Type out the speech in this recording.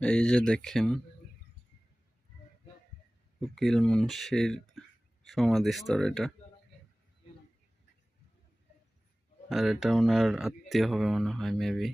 এই যে দেখেন উকিল মুন্সির সমাধিস্থল এটা, আর এটা ওনার আত্মীয় হবে মনে হয় মেবি।